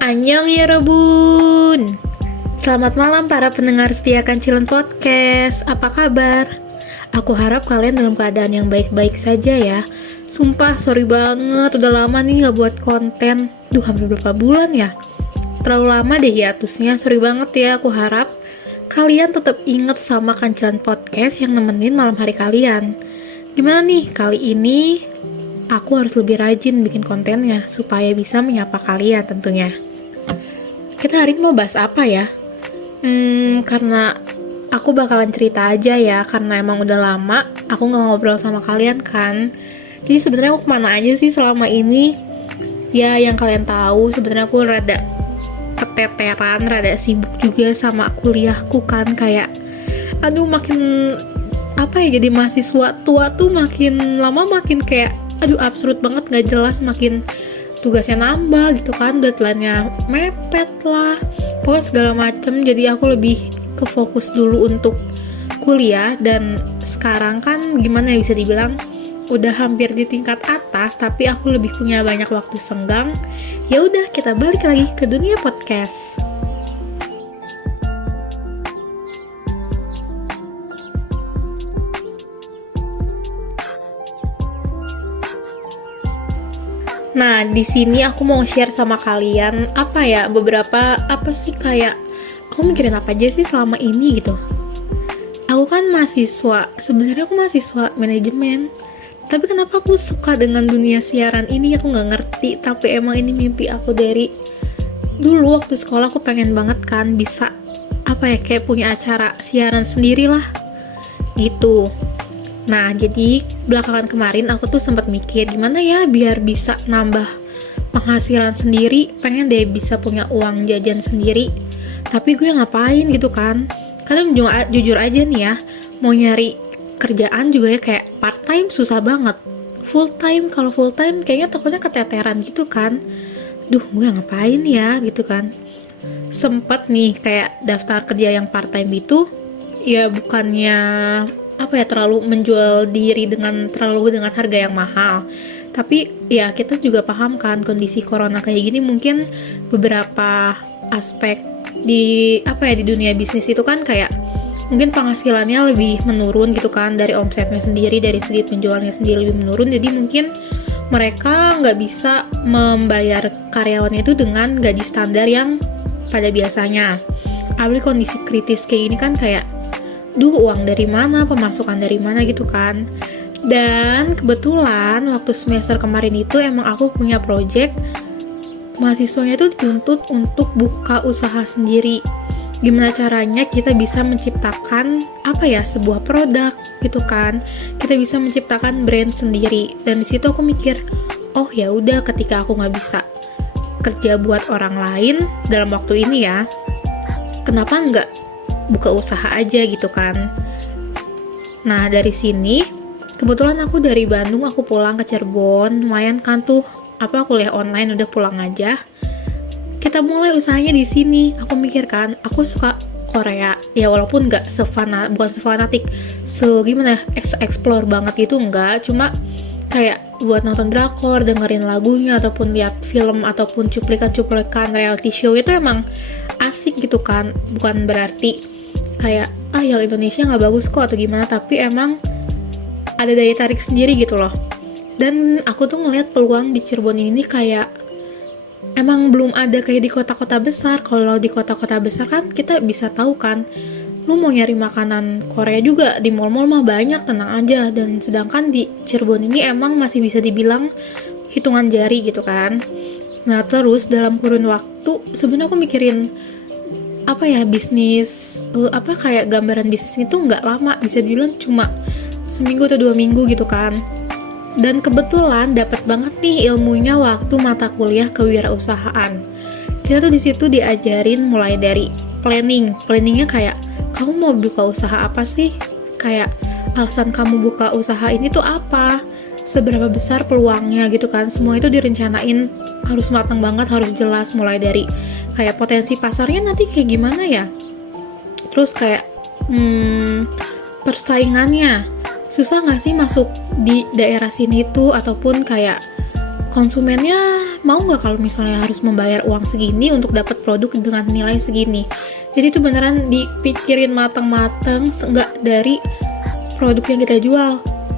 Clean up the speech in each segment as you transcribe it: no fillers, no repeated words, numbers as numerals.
Annyeong ya Robun. Selamat malam para pendengar setia Kancilan Podcast. Apa kabar? Aku harap kalian dalam keadaan yang baik-baik saja ya. Sumpah sorry banget, udah lama nih gak buat konten. Hampir berapa bulan ya? Terlalu lama deh hiatusnya, sorry banget ya. Aku harap kalian tetap inget sama Kancilan Podcast yang nemenin malam hari kalian. Gimana nih, kali ini aku harus lebih rajin bikin kontennya supaya bisa menyapa kalian tentunya. Kita hari ini mau bahas apa ya? Karena aku bakalan cerita aja ya, karena emang udah lama aku gak ngobrol sama kalian kan. Jadi sebenarnya aku kemana aja sih selama ini? Ya yang kalian tahu sebenarnya aku rada keteteran, rada sibuk juga sama kuliahku kan. Kayak aduh makin jadi mahasiswa tua tuh makin lama makin kayak absurd banget, gak jelas, makin tugasnya nambah gitu kan, deadline-nya mepet lah, pokoknya segala macem. Jadi aku lebih ke fokus dulu untuk kuliah, dan sekarang kan gimana ya, bisa dibilang udah hampir di tingkat atas, tapi aku lebih punya banyak waktu senggang. Ya udah, kita balik lagi ke dunia podcast. Nah, di sini aku mau share sama kalian beberapa kayak aku mikirin apa aja sih selama ini gitu. Aku kan sebenarnya aku mahasiswa manajemen. Tapi kenapa aku suka dengan dunia siaran ini, aku nggak ngerti. Tapi emang ini mimpi aku dari dulu. Waktu sekolah aku pengen banget kan bisa kayak punya acara siaran sendiri lah gitu. Nah, jadi belakangan kemarin aku tuh sempat mikir gimana ya biar bisa nambah penghasilan sendiri, pengen deh bisa punya uang jajan sendiri. Tapi gue ngapain gitu kan? Kadang jujur aja nih ya, mau nyari kerjaan juga ya kayak part time susah banget. Kalau full time kayaknya takutnya keteteran gitu kan. Gue ngapain ya gitu kan. Sempet nih kayak daftar kerja yang part time itu, ya bukannya terlalu menjual diri dengan harga yang mahal. Tapi ya kita juga paham kan kondisi corona kayak gini, mungkin beberapa aspek di dunia bisnis itu kan kayak mungkin penghasilannya lebih menurun gitu kan, dari omsetnya sendiri, dari segi penjualnya sendiri lebih menurun. Jadi mungkin mereka nggak bisa membayar karyawannya itu dengan gaji standar yang pada biasanya. Apalagi kondisi kritis kayak gini kan kayak uang dari mana, pemasukan dari mana gitu kan. Dan kebetulan waktu semester kemarin itu emang aku punya project, mahasiswanya itu dituntut untuk buka usaha sendiri. Gimana caranya kita bisa menciptakan sebuah produk gitu kan, kita bisa menciptakan brand sendiri. Dan di situ aku mikir, oh ya udah, ketika aku nggak bisa kerja buat orang lain dalam waktu ini ya, kenapa nggak buka usaha aja gitu kan. Nah, dari sini kebetulan aku dari Bandung, aku pulang ke Cirebon, lumayan kan tuh kuliah online, udah pulang aja. Kita mulai usahanya di sini. Aku mikir kan, aku suka Korea ya, walaupun nggak bukan sefanatik explore banget gitu, nggak, cuma kayak buat nonton drakor, dengerin lagunya, ataupun lihat film, ataupun cuplikan-cuplikan reality show itu emang asik gitu kan. Bukan berarti kayak yang Indonesia nggak bagus kok atau gimana, tapi emang ada daya tarik sendiri gitu loh. Dan aku tuh ngeliat peluang di Cirebon ini kayak emang belum ada kayak di kota-kota besar. Kalau di kota-kota besar kan kita bisa tahu kan, lu mau nyari makanan Korea juga di mall-mall mah banyak, tenang aja. Dan sedangkan di Cirebon ini emang masih bisa dibilang hitungan jari gitu kan. Nah, terus dalam kurun waktu sebenarnya aku mikirin bisnis kayak gambaran bisnis itu nggak lama, bisa dibilang cuma seminggu atau 2 minggu gitu kan. Dan kebetulan dapat banget nih ilmunya waktu mata kuliah kewirausahaan. Kita tuh di situ diajarin mulai dari planningnya kayak kamu mau buka usaha apa sih? Kayak alasan kamu buka usaha ini tuh apa? Seberapa besar peluangnya gitu kan? Semua itu direncanain harus matang banget, harus jelas mulai dari kayak potensi pasarnya nanti kayak gimana ya? Terus kayak persaingannya susah nggak sih masuk di daerah sini tuh, ataupun kayak konsumennya mau nggak kalau misalnya harus membayar uang segini untuk dapat produk dengan nilai segini. Jadi itu beneran dipikirin matang-matang, nggak dari produk yang kita jual.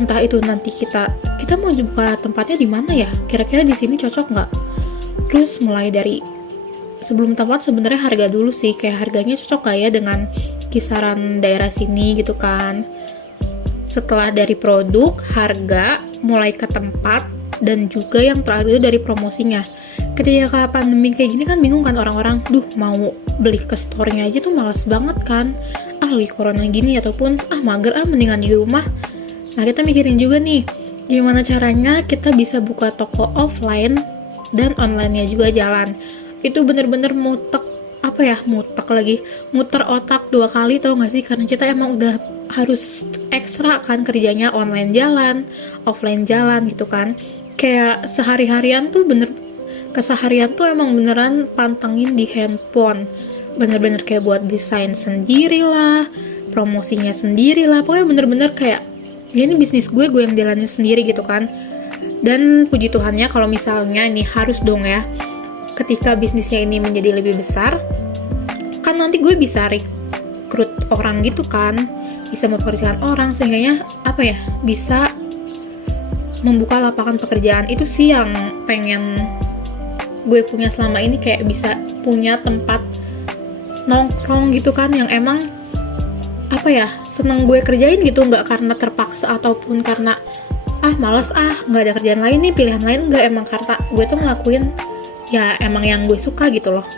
Entah itu nanti kita mau buka tempatnya di mana ya, kira-kira di sini cocok nggak. Terus mulai dari sebelum tempat sebenarnya harga dulu sih, kayak harganya cocok gak ya dengan kisaran daerah sini gitu kan. Setelah dari produk, harga, mulai ke tempat, dan juga yang terakhir itu dari promosinya. Ketika pandemi kayak gini kan bingung kan orang-orang, mau beli ke store-nya aja tuh males banget kan. Lagi corona gini ataupun mager mendingan di rumah. Nah kita mikirin juga nih, gimana caranya kita bisa buka toko offline dan online-nya juga jalan. Itu bener-bener muter otak 2 kali, tau gak sih, karena kita emang udah harus ekstra kan kerjanya, online jalan, offline jalan gitu kan. Kayak keseharian tuh emang beneran pantengin di handphone, bener-bener kayak buat desain sendirilah, promosinya sendirilah, pokoknya bener-bener kayak ini bisnis gue yang jalanin sendiri gitu kan. Dan puji Tuhannya kalau misalnya ini harus dong ya, ketika bisnisnya ini menjadi lebih besar, kan nanti gue bisa rekrut orang gitu kan, bisa mempekerjakan orang, sehingga bisa membuka lapangan pekerjaan. Itu sih yang pengen gue punya selama ini, kayak bisa punya tempat nongkrong gitu kan, yang emang seneng gue kerjain gitu, nggak karena terpaksa ataupun karena males nggak ada kerjaan lain nih, pilihan lain, nggak, emang karena gue tuh ngelakuin ya emang yang gue suka gitu loh.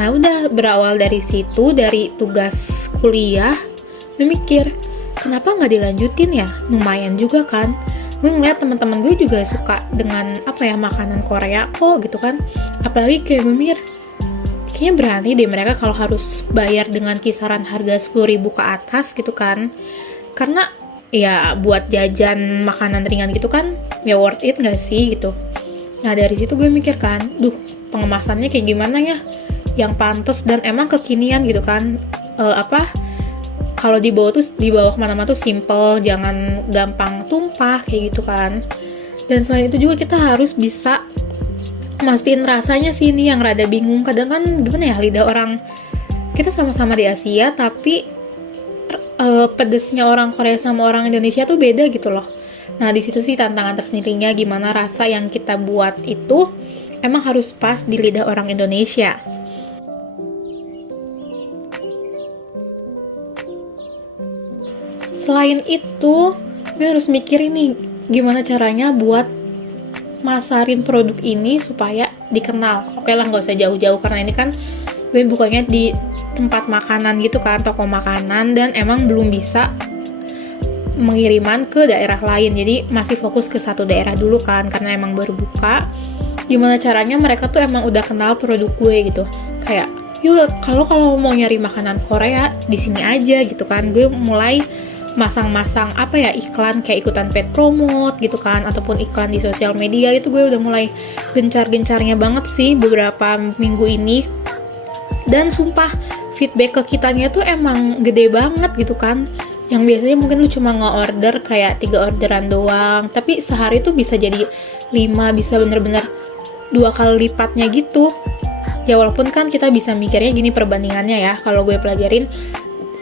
Nah udah berawal dari situ, dari tugas kuliah, gue mikir kenapa nggak dilanjutin ya, lumayan juga kan. Gue ngeliat teman-teman gue juga suka dengan makanan Korea kok gitu kan. Apalagi kayak gue mikir kayaknya berani deh mereka kalau harus bayar dengan kisaran harga 10.000 ke atas gitu kan. Karena ya buat jajan makanan ringan gitu kan ya worth it gak sih gitu. Nah dari situ gue mikir kan, pengemasannya kayak gimana ya yang pantas dan emang kekinian gitu kan. Kalau dibawa kemana-mana tuh simple, jangan gampang tumpah kayak gitu kan. Dan selain itu juga kita harus bisa mastiin rasanya sih, ini yang rada bingung. Kadang kan gimana ya, lidah orang, kita sama-sama di Asia tapi pedesnya orang Korea sama orang Indonesia tuh beda gitu loh. Nah di situ sih tantangan tersendirinya, gimana rasa yang kita buat itu emang harus pas di lidah orang Indonesia. Selain itu, gue harus mikirin nih gimana caranya buat masarin produk ini supaya dikenal. Oke lah, nggak usah jauh-jauh karena ini kan gue bukanya di tempat makanan gitu kan, toko makanan, dan emang belum bisa mengiriman ke daerah lain. Jadi masih fokus ke satu daerah dulu kan, karena emang baru buka. Gimana caranya mereka tuh emang udah kenal produk gue gitu. Kayak, yuk kalau mau nyari makanan Korea di sini aja gitu kan. Gue mulai masang-masang iklan kayak ikutan paid promote gitu kan, ataupun iklan di sosial media. Itu gue udah mulai gencar-gencarnya banget sih beberapa minggu ini. Dan sumpah feedback ke kitanya tuh emang gede banget gitu kan. Yang biasanya mungkin lu cuma nge-order kayak 3 orderan doang, tapi sehari tuh bisa jadi 5, bisa bener-bener 2 kali lipatnya gitu. Ya walaupun kan kita bisa mikirnya gini perbandingannya ya, kalau gue pelajarin,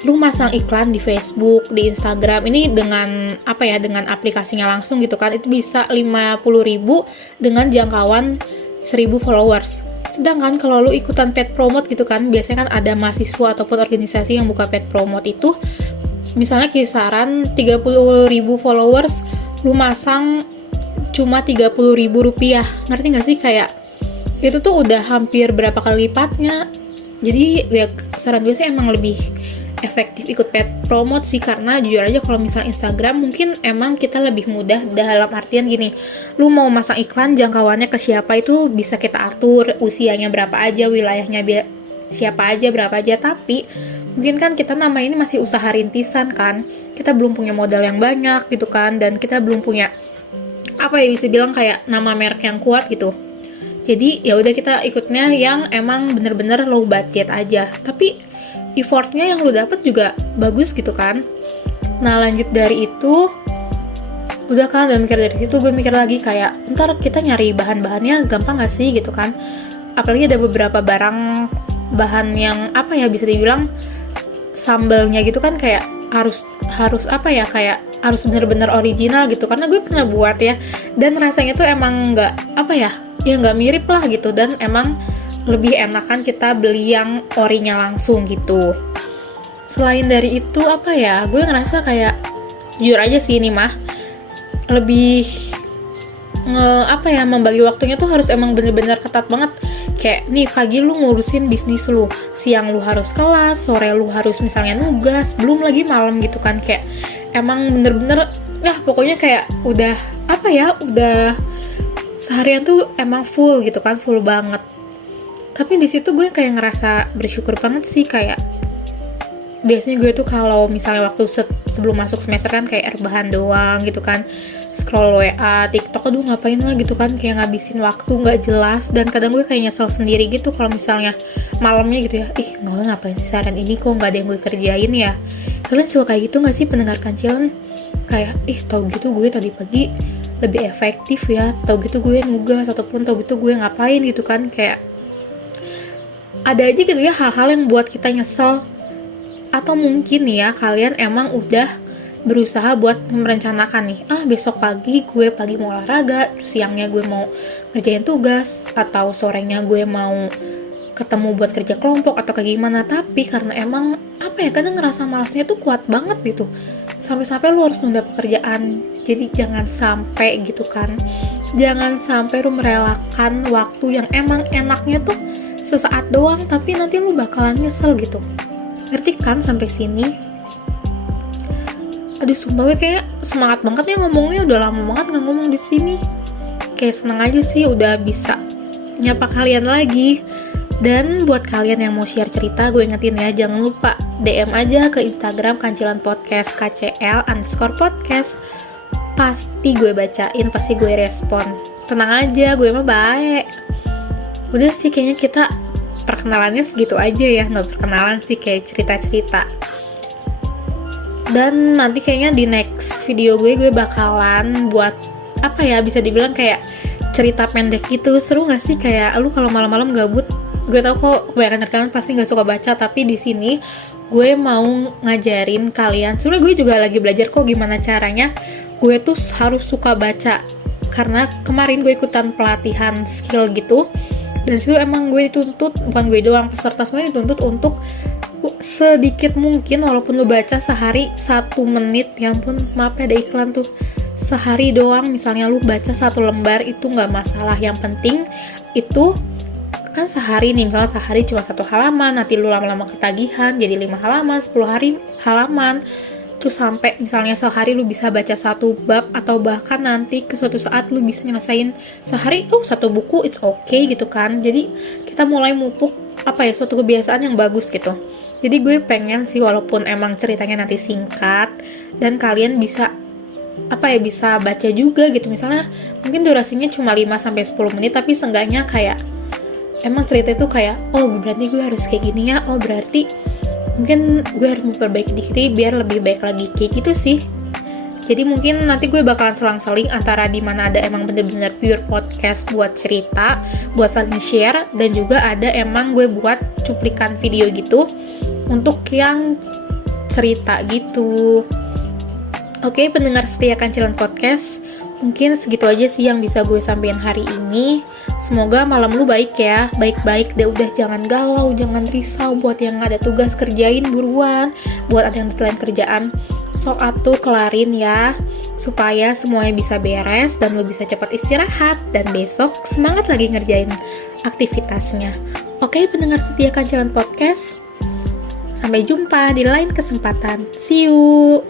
lu masang iklan di Facebook, di Instagram, ini dengan dengan aplikasinya langsung gitu kan, itu bisa 50.000 dengan jangkauan 1.000 followers. Sedangkan kalau lu ikutan paid promote gitu kan, biasanya kan ada mahasiswa ataupun organisasi yang buka paid promote itu, misalnya kisaran 30.000 followers, lu masang cuma 30.000 rupiah. Ngerti gak sih? Kayak itu tuh udah hampir berapa kali lipatnya. Jadi ya saran gue sih emang lebih efektif ikut paid promote sih, karena jujur aja kalau misalnya Instagram mungkin emang kita lebih mudah dalam artian gini, lu mau masang iklan jangkauannya ke siapa itu bisa kita atur, usianya berapa aja, wilayahnya siapa aja, berapa aja, tapi mungkin kan kita nama ini masih usaha rintisan kan, kita belum punya modal yang banyak gitu kan, dan kita belum punya apa ya bisa bilang kayak nama merek yang kuat gitu. Jadi ya udah kita ikutnya yang emang bener-bener low budget aja, tapi effortnya yang lu dapet juga bagus gitu kan. Nah lanjut dari itu, udah kan udah mikir dari situ, gue mikir lagi kayak ntar kita nyari bahan-bahannya gampang gak sih gitu kan. Apalagi ada beberapa bahan yang apa ya bisa dibilang sambalnya gitu kan kayak harus apa ya, kayak harus bener-bener original gitu, karena gue pernah buat ya, dan rasanya tuh emang nggak apa ya nggak mirip lah gitu, dan emang lebih enakan kita beli yang orinya langsung gitu. Selain dari itu apa ya, gue ngerasa kayak jujur aja sih ini mah lebih membagi waktunya tuh harus emang bener-bener ketat banget. Kayak nih pagi lu ngurusin bisnis lu, siang lu harus kelas, sore lu harus misalnya nugas, belum lagi malam gitu kan, kayak emang bener-bener pokoknya kayak udah udah seharian tuh emang full gitu kan, full banget. Tapi di situ gue kayak ngerasa bersyukur banget sih, kayak biasanya gue tuh kalau misalnya waktu sebelum masuk semester kan kayak rebahan doang gitu kan, scroll WA, TikTok, aduh ngapain lah gitu kan, kayak ngabisin waktu nggak jelas, dan kadang gue kayak nyesel sendiri gitu kalau misalnya malamnya gitu ya, ngapain sih seharian ini kok nggak ada yang gue kerjain ya. Kalian suka kayak gitu nggak sih pendengar kancilan? Kayak tau gitu gue tadi pagi lebih efektif ya, tau gitu gue nugas, ataupun tau gitu gue ngapain gitu kan, kayak ada aja gitu ya hal-hal yang buat kita nyesel. Atau mungkin ya kalian emang udah berusaha buat merencanakan nih, besok pagi gue mau olahraga, siangnya gue mau ngerjain tugas, atau sorenya gue mau ketemu buat kerja kelompok atau kayak gimana, tapi karena emang kadang ngerasa malasnya tuh kuat banget gitu, sampai-sampai lu harus nunda pekerjaan. Jadi jangan sampai gitu kan, jangan sampai lu merelakan waktu yang emang enaknya tuh sesaat doang, tapi nanti lu bakalan nyesel gitu. Ngerti kan sampai sini? Aduh sumpah gue kayak semangat banget ya ngomongnya, udah lama banget nggak ngomong di sini. Kayak seneng aja sih udah bisa nyapa kalian lagi. Dan buat kalian yang mau share cerita, gue ingetin ya, jangan lupa DM aja ke Instagram Kancilan Podcast, KCL_podcast. Pasti gue bacain, pasti gue respon. Tenang aja, gue mah baik. Udah sih kayaknya kita perkenalannya segitu aja ya, nggak perkenalan sih, kayak cerita-cerita. Dan nanti kayaknya di next video gue bakalan buat bisa dibilang kayak cerita pendek gitu. Seru nggak sih kayak lu kalau malam-malam gabut? Gue tau kok kebanyakan dari kalian pasti nggak suka baca, tapi di sini gue mau ngajarin kalian. Sebenarnya gue juga lagi belajar kok gimana caranya gue tuh harus suka baca, karena kemarin gue ikutan pelatihan skill gitu. Dan situ emang gue dituntut, bukan gue doang, peserta semua dituntut untuk sedikit mungkin walaupun lu baca sehari 1 menit. Ya ampun, maaf ya ada iklan tuh. Sehari doang, misalnya lu baca 1 lembar itu nggak masalah. Yang penting itu kan sehari nih, misalnya sehari cuma 1 halaman, nanti lu lama-lama ketagihan jadi 5 halaman, 10 hari halaman. Terus sampai misalnya sehari lu bisa baca 1 bab, atau bahkan nanti ke suatu saat lu bisa nyelesain sehari 1 buku, it's okay gitu kan. Jadi kita mulai mupuk suatu kebiasaan yang bagus gitu. Jadi gue pengen sih walaupun emang ceritanya nanti singkat dan kalian bisa bisa baca juga gitu. Misalnya mungkin durasinya cuma 5-10 menit, tapi seenggaknya kayak emang cerita itu kayak berarti gue harus kayak gini ya, berarti mungkin gue harus memperbaiki diri biar lebih baik lagi, kayak gitu sih. Jadi mungkin nanti gue bakalan selang-seling antara dimana ada emang bener-bener pure podcast buat cerita, buat saling share, dan juga ada emang gue buat cuplikan video gitu untuk yang cerita gitu. Oke, pendengar setia Kancilan Podcast, mungkin segitu aja sih yang bisa gue sampaikan hari ini. Semoga malam lu baik ya, baik-baik deh, udah jangan galau, jangan risau. Buat yang ada tugas kerjain buruan, buat ada yang deadline kerjaan sok atuh kelarin ya, supaya semuanya bisa beres dan lu bisa cepat istirahat dan besok semangat lagi ngerjain aktivitasnya. Oke, pendengar setia Kancilan Podcast, Sampai jumpa di lain kesempatan. See you.